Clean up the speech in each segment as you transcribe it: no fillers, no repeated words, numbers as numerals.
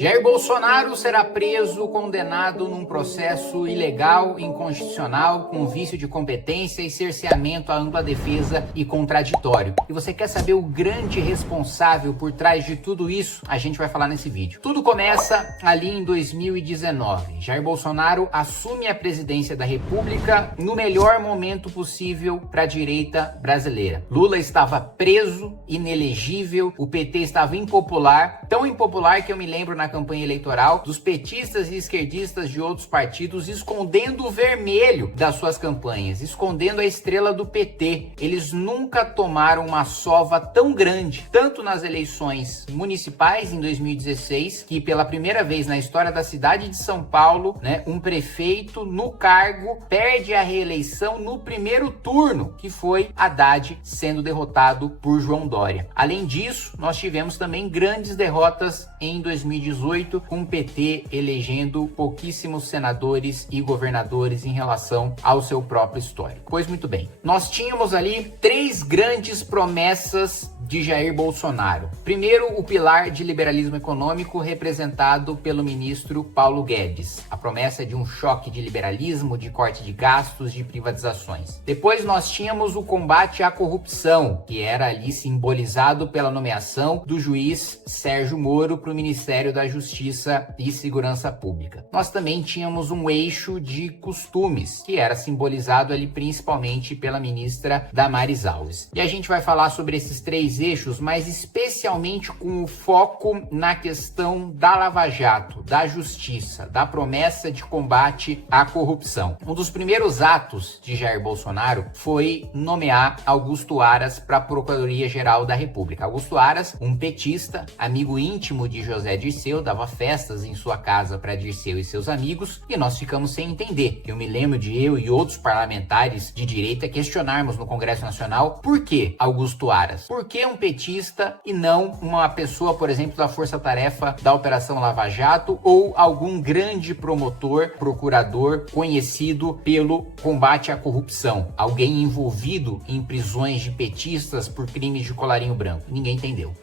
Jair Bolsonaro será preso, condenado num processo ilegal, inconstitucional, com vício de competência e cerceamento à ampla defesa e contraditório. E você quer saber o grande responsável por trás de tudo isso? A gente vai falar nesse vídeo. Tudo começa ali em 2019. Jair Bolsonaro assume a presidência da República no melhor momento possível para a direita brasileira. Lula estava preso, inelegível, o PT estava impopular, tão impopular que eu me lembro na campanha eleitoral dos petistas e esquerdistas de outros partidos escondendo o vermelho das suas campanhas, escondendo a estrela do PT. Eles nunca tomaram uma sova tão grande, tanto nas eleições municipais em 2016, que pela primeira vez na história da cidade de São Paulo, um prefeito no cargo perde a reeleição no primeiro turno, que foi Haddad sendo derrotado por João Dória. Além disso, nós tivemos também grandes derrotas em 2018, com o PT elegendo pouquíssimos senadores e governadores em relação ao seu próprio histórico. Pois muito bem, nós tínhamos ali três grandes promessas de Jair Bolsonaro. Primeiro, o pilar de liberalismo econômico representado pelo ministro Paulo Guedes. A promessa de um choque de liberalismo, de corte de gastos, de privatizações. Depois nós tínhamos o combate à corrupção, que era ali simbolizado pela nomeação do juiz Sérgio Moro para o Ministério da Justiça e Segurança Pública. Nós também tínhamos um eixo de costumes, que era simbolizado ali principalmente pela ministra Damares Alves. E a gente vai falar sobre esses três eixos, mas especialmente com o foco na questão da Lava Jato, da justiça, da promessa de combate à corrupção. Um dos primeiros atos de Jair Bolsonaro foi nomear Augusto Aras para a Procuradoria-Geral da República. Augusto Aras, um petista, amigo íntimo de José Dirceu, dava festas em sua casa para Dirceu e seus amigos, e nós ficamos sem entender. Eu me lembro de eu e outros parlamentares de direita questionarmos no Congresso Nacional por que Augusto Aras? Por que um petista e não uma pessoa, por exemplo, da força-tarefa da Operação Lava Jato ou algum grande promotor, procurador conhecido pelo combate à corrupção? Alguém envolvido em prisões de petistas por crimes de colarinho branco? Ninguém entendeu,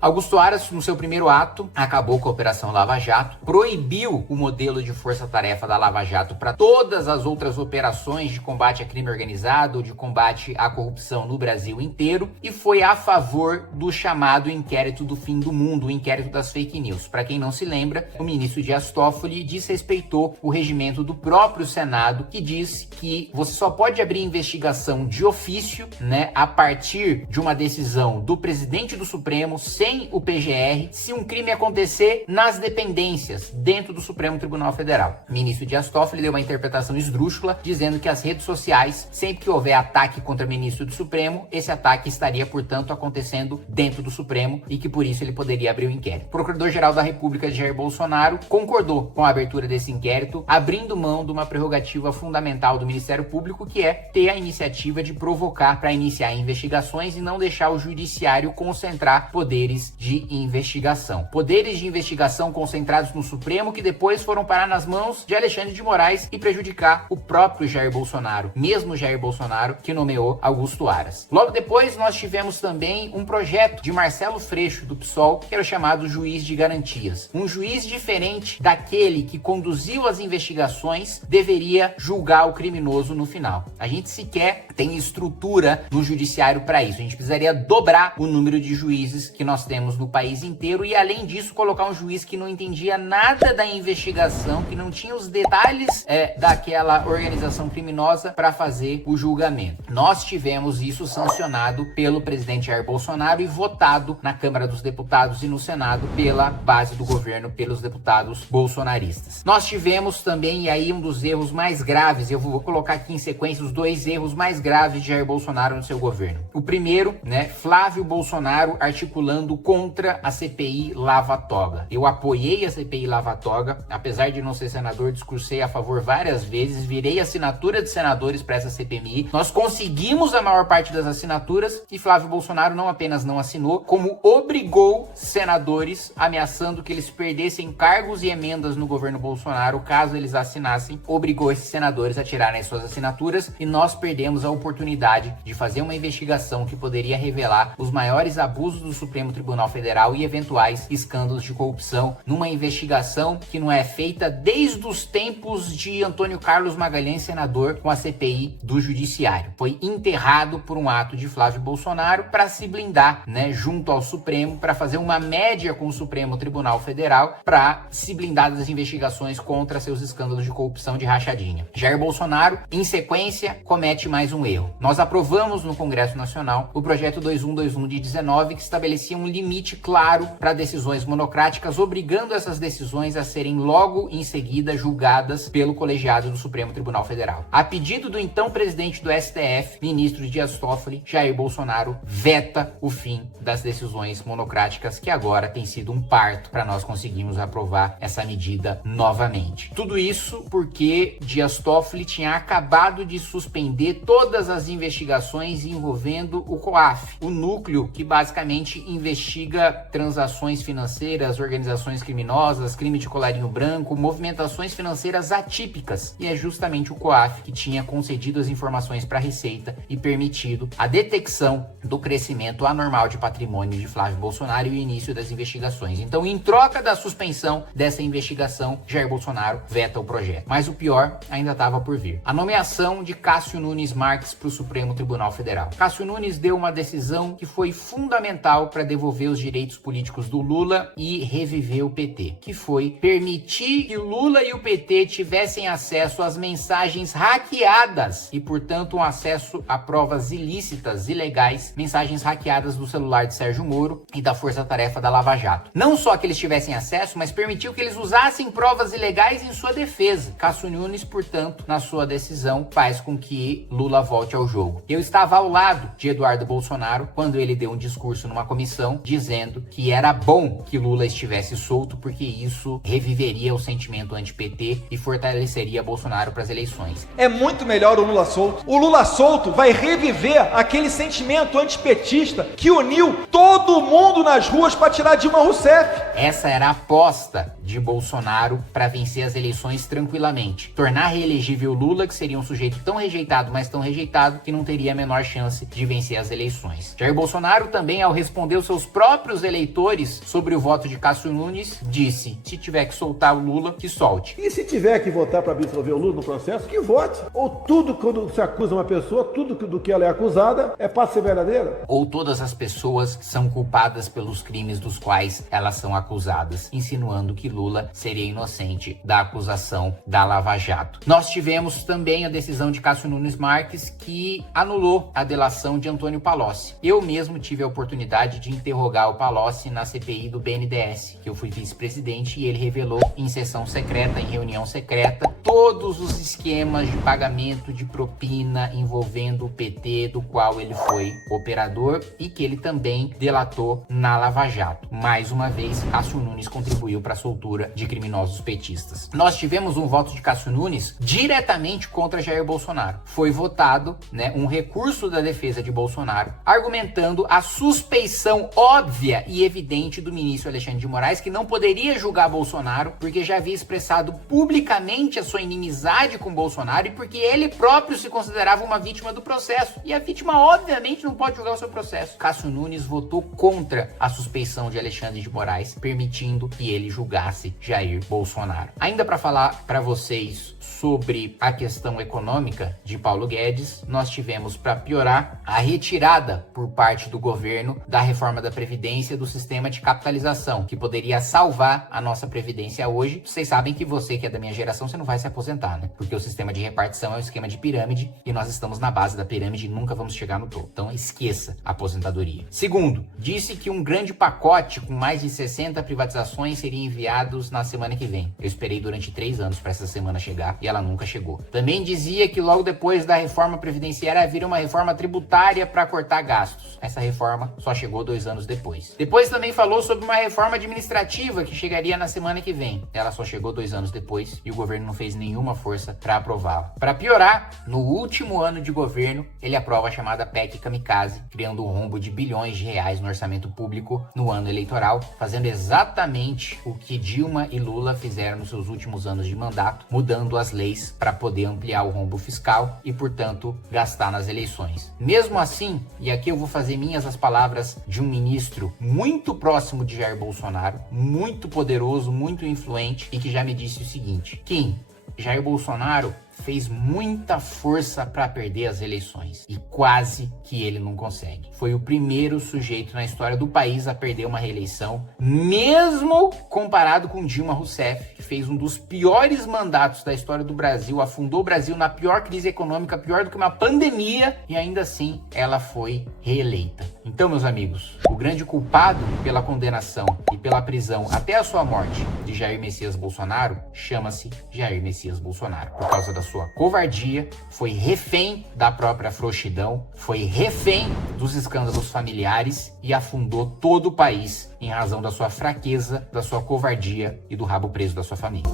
Augusto Aras, no seu primeiro ato, acabou com a Operação Lava Jato, proibiu o modelo de força-tarefa da Lava Jato para todas as outras operações de combate a crime organizado, de combate à corrupção no Brasil inteiro, e foi a favor do chamado inquérito do fim do mundo, o inquérito das fake news. Para quem não se lembra, o ministro Dias Toffoli desrespeitou o regimento do próprio Senado, que diz que você só pode abrir investigação de ofício, a partir de uma decisão do presidente do Supremo, sem o PGR, se um crime acontecer nas dependências dentro do Supremo Tribunal Federal. O ministro Dias Toffoli deu uma interpretação esdrúxula, dizendo que as redes sociais, sempre que houver ataque contra o ministro do Supremo, esse ataque estaria, portanto, acontecendo dentro do Supremo e que por isso ele poderia abrir o inquérito. O Procurador-Geral da República, Jair Bolsonaro, concordou com a abertura desse inquérito, abrindo mão de uma prerrogativa fundamental do Ministério Público, que é ter a iniciativa de provocar para iniciar investigações e não deixar o judiciário concentrar poderes de investigação. Poderes de investigação concentrados no Supremo que depois foram parar nas mãos de Alexandre de Moraes e prejudicar o próprio Jair Bolsonaro, mesmo Jair Bolsonaro que nomeou Augusto Aras. Logo depois nós tivemos também um projeto de Marcelo Freixo, do PSOL, que era o chamado juiz de garantias. Um juiz diferente daquele que conduziu as investigações deveria julgar o criminoso no final. A gente sequer tem estrutura no judiciário para isso. A gente precisaria dobrar o número de juízes que nós temos no país inteiro e, além disso, colocar um juiz que não entendia nada da investigação, que não tinha os detalhes daquela organização criminosa para fazer o julgamento. Nós tivemos isso sancionado pelo presidente Jair Bolsonaro e votado na Câmara dos Deputados e no Senado pela base do governo, pelos deputados bolsonaristas. Nós tivemos também, e aí um dos erros mais graves, eu vou colocar aqui em sequência os dois erros mais graves de Jair Bolsonaro no seu governo. O primeiro, Flávio Bolsonaro articulando contra a CPI Lava Toga. Eu apoiei a CPI Lava Toga, apesar de não ser senador, discursei a favor várias vezes, virei assinatura de senadores para essa CPMI. Nós conseguimos a maior parte das assinaturas e Flávio Bolsonaro não apenas não assinou, como obrigou senadores, ameaçando que eles perdessem cargos e emendas no governo Bolsonaro caso eles assinassem, obrigou esses senadores a tirarem as suas assinaturas, e nós perdemos a oportunidade de fazer uma investigação que poderia revelar os maiores abusos do Supremo Tribunal Federal e eventuais escândalos de corrupção, numa investigação que não é feita desde os tempos de Antônio Carlos Magalhães, senador, com a CPI do Judiciário. Foi enterrado por um ato de Flávio Bolsonaro para se blindar, junto ao Supremo, para fazer uma média com o Supremo Tribunal Federal, para se blindar das investigações contra seus escândalos de corrupção de rachadinha. Jair Bolsonaro, em sequência, comete mais um erro. Nós aprovamos no Congresso Nacional o projeto 2121 de 19, que estabelecia um limite claro para decisões monocráticas, obrigando essas decisões a serem logo em seguida julgadas pelo colegiado do Supremo Tribunal Federal. A pedido do então presidente do STF, ministro Dias Toffoli, Jair Bolsonaro veta o fim das decisões monocráticas, que agora tem sido um parto para nós conseguirmos aprovar essa medida novamente. Tudo isso porque Dias Toffoli tinha acabado de suspender todas as investigações envolvendo o COAF, o núcleo que basicamente investiga transações financeiras, organizações criminosas, crime de colarinho branco, movimentações financeiras atípicas. E é justamente o COAF que tinha concedido as informações para a Receita e permitido a detecção do crescimento anormal de patrimônio de Flávio Bolsonaro e o início das investigações. Então, em troca da suspensão dessa investigação, Jair Bolsonaro veta o projeto. Mas o pior ainda estava por vir. A nomeação de Cássio Nunes Marques para o Supremo Tribunal Federal. Cássio Nunes deu uma decisão que foi fundamental para devolver os direitos políticos do Lula e reviver o PT, que foi permitir que Lula e o PT tivessem acesso às mensagens hackeadas e, portanto, um acesso a provas ilícitas, ilegais, mensagens hackeadas do celular de Sérgio Moro e da força-tarefa da Lava Jato. Não só que eles tivessem acesso, mas permitiu que eles usassem provas ilegais em sua defesa. Cássio Nunes, portanto, na sua decisão, faz com que Lula volte ao jogo. Eu estava ao lado de Eduardo Bolsonaro quando ele deu um discurso numa comissão dizendo que era bom que Lula estivesse solto, porque isso reviveria o sentimento anti-PT e fortaleceria Bolsonaro para as eleições. É muito melhor o Lula solto. O Lula solto vai reviver aquele sentimento antipetista que uniu todo mundo nas ruas para tirar Dilma Rousseff. Essa era a aposta de Bolsonaro para vencer as eleições tranquilamente. Tornar reelegível Lula, que seria um sujeito tão rejeitado, mas tão rejeitado, que não teria a menor chance de vencer as eleições. Jair Bolsonaro também, ao responder os seus próprios eleitores sobre o voto de Cássio Nunes, disse: se tiver que soltar o Lula, que solte. E se tiver que votar para absolver o Lula no processo, que vote. Ou tudo, quando se acusa uma pessoa, tudo do que ela é acusada é para ser verdadeira. Ou todas as pessoas são culpadas pelos crimes dos quais elas são acusadas, insinuando que Lula seria inocente da acusação da Lava Jato. Nós tivemos também a decisão de Cássio Nunes Marques, que anulou a delação de Antônio Palocci. Eu mesmo tive a oportunidade de interrogar o Palocci na CPI do BNDES, que eu fui vice-presidente, e ele revelou em sessão secreta, em reunião secreta, todos os esquemas de pagamento de propina envolvendo o PT, do qual ele foi operador e que ele também delatou na Lava Jato. Mais uma vez, Cássio Nunes contribuiu para a soltura de criminosos petistas. Nós tivemos um voto de Cássio Nunes diretamente contra Jair Bolsonaro. Foi votado, um recurso da defesa de Bolsonaro, argumentando a suspeição óbvia e evidente do ministro Alexandre de Moraes, que não poderia julgar Bolsonaro porque já havia expressado publicamente a sua inimizade com Bolsonaro e porque ele próprio se considerava uma vítima do processo. E a vítima, obviamente, não pode julgar o seu processo. Cássio Nunes votou contra a suspeição de Alexandre de Moraes, permitindo que ele julgasse Jair Bolsonaro. Ainda para falar para vocês sobre a questão econômica de Paulo Guedes, nós tivemos, para piorar, a retirada por parte do governo da reforma da Previdência, do sistema de capitalização, que poderia salvar a nossa Previdência hoje. Vocês sabem que você, que é da minha geração, você não vai se aposentar, Porque o sistema de repartição é um esquema de pirâmide e nós estamos na base da pirâmide e nunca vamos chegar no topo. Então esqueça a aposentadoria. Segundo, disse que um grande pacote com mais de 60 privatizações seria enviados na semana que vem. Eu esperei durante 3 anos para essa semana chegar e ela nunca chegou. Também dizia que logo depois da reforma previdenciária haveria uma reforma tributária para cortar gastos. Essa reforma só chegou 2 anos depois. Depois também falou sobre uma reforma administrativa que chegaria na semana que vem. Ela só chegou 2 anos depois e o governo não fez nenhuma força para aprová-la. Para piorar, no último ano de governo, ele aprova a chamada PEC Kamikaze, criando um rombo de bilhões de reais no orçamento público no ano eleitoral, fazendo exatamente o que Dilma e Lula fizeram nos seus últimos anos de mandato, mudando as leis para poder ampliar o rombo fiscal e, portanto, gastar nas eleições. Mesmo assim, e aqui eu vou fazer minhas as palavras de um ministro muito próximo de Jair Bolsonaro, muito poderoso, muito influente, e que já me disse o seguinte: Kim, Jair Bolsonaro fez muita força para perder as eleições e quase que ele não consegue. Foi o primeiro sujeito na história do país a perder uma reeleição, mesmo comparado com Dilma Rousseff, que fez um dos piores mandatos da história do Brasil, afundou o Brasil na pior crise econômica, pior do que uma pandemia, e ainda assim ela foi reeleita. Então, meus amigos, o grande culpado pela condenação e pela prisão até a sua morte de Jair Messias Bolsonaro chama-se Jair Messias Bolsonaro. Por causa da sua covardia, foi refém da própria frouxidão, foi refém dos escândalos familiares e afundou todo o país em razão da sua fraqueza, da sua covardia e do rabo preso da sua família.